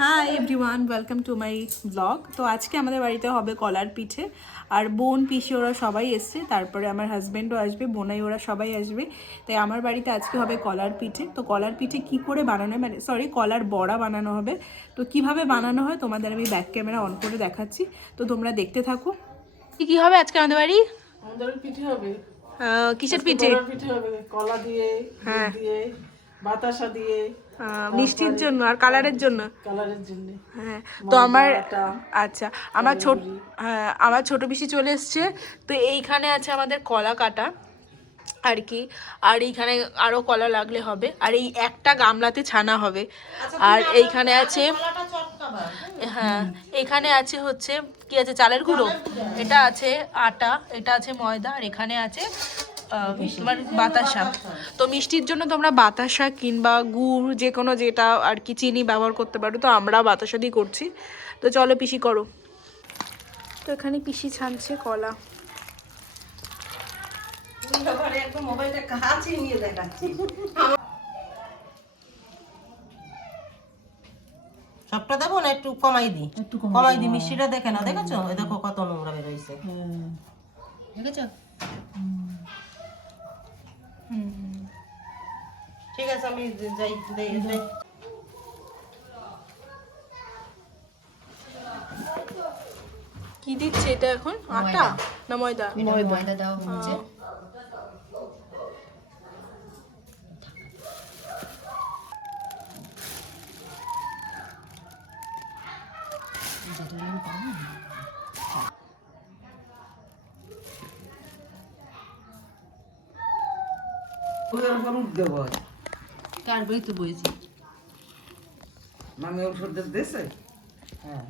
Hi everyone, welcome to my blog. তো আজকে আমাদের বাড়িতে হবে কলার পিঠে, আর বোন পিসি ওরা সবাই এসছে, তারপরে আমার হাজব্যান্ডও আসবে, বোনাই ওরা সবাই আসবে। তাই আমার বাড়িতে আজকে হবে কলার পিঠে। তো কলার পিঠে কি করে বানানো হয়, মানে সরি কলার বড়া বানানো হবে। তো কিভাবে বানানো হয় তোমাদের আমি ব্যাক ক্যামেরা অন করে দেখাচ্ছি, তো তোমরা দেখতে থাকো। কি হবে আজকে আমাদের বাড়ি? আমাদের পিঠে হবে। কিসের পিঠে? পিঠে হবে কলা দিয়ে, হ্যাঁ, দিয়ে বাতাসা দিয়ে, মিষ্টির জন্য আর কালারের জন্য। কালারের জন্য। হ্যাঁ, তো আমার আচ্ছা, আমার ছোট পিসি চলে এসছে। তো এইখানে আছে আমাদের কলা কাটা আর কি, আর এইখানে আরো কলা লাগলে হবে, আর এই একটা গামলাতে ছানা হবে। আর এইখানে আছে, হ্যাঁ এখানে আছে হচ্ছে কি আছে, চালের গুঁড়ো, এটা আছে আটা, এটা আছে ময়দা, আর এখানে আছে তোমার বাতাসা। তো মিষ্টির জন্য তোমরা বাতাসা কিংবা গুড় যে কোনো যেটা আর কি চিনি ব্যবহার করতে পারো, তো আমরা বাতাসা দিয়ে করছি। তো চলো পিসি করো। তো এখানে পিসি ছানছে কলা। সবটা দেবো না একটু কমাই দিই, একটু কমাই দিই। মিষ্টিটা দেখে না, দেখেছো? এই দেখো কত নোংরা বেরোইছে, দেখেছো? ঠিক আছে, আমি যাই যাই। কি দিচ্ছে এটা এখন? আটা না ময়দা? ময়দা দেওয়া হচ্ছে। কার বই তো বইছি মানে ওষুধ দিয়েছে। হ্যাঁ,